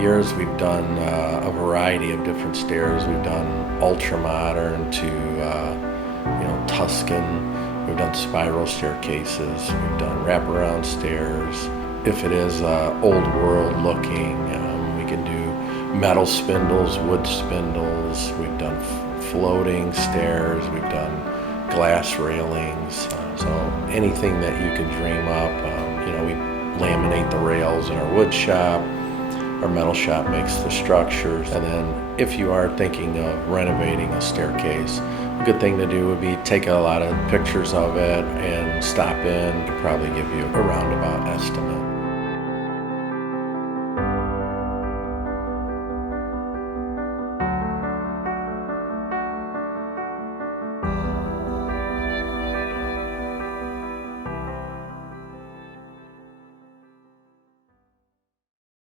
years, we've done a variety of different stairs. We've done ultra-modern to, Tuscan. We've done spiral staircases. We've done wraparound stairs. If it is old world looking, we can do metal spindles, wood spindles. We've done floating stairs. We've done glass railings. So anything that you could dream up. We laminate the rails in our wood shop. Our metal shop makes the structures. And then if you are thinking of renovating a staircase, a good thing to do would be take a lot of pictures of it and stop in. It'd probably give you around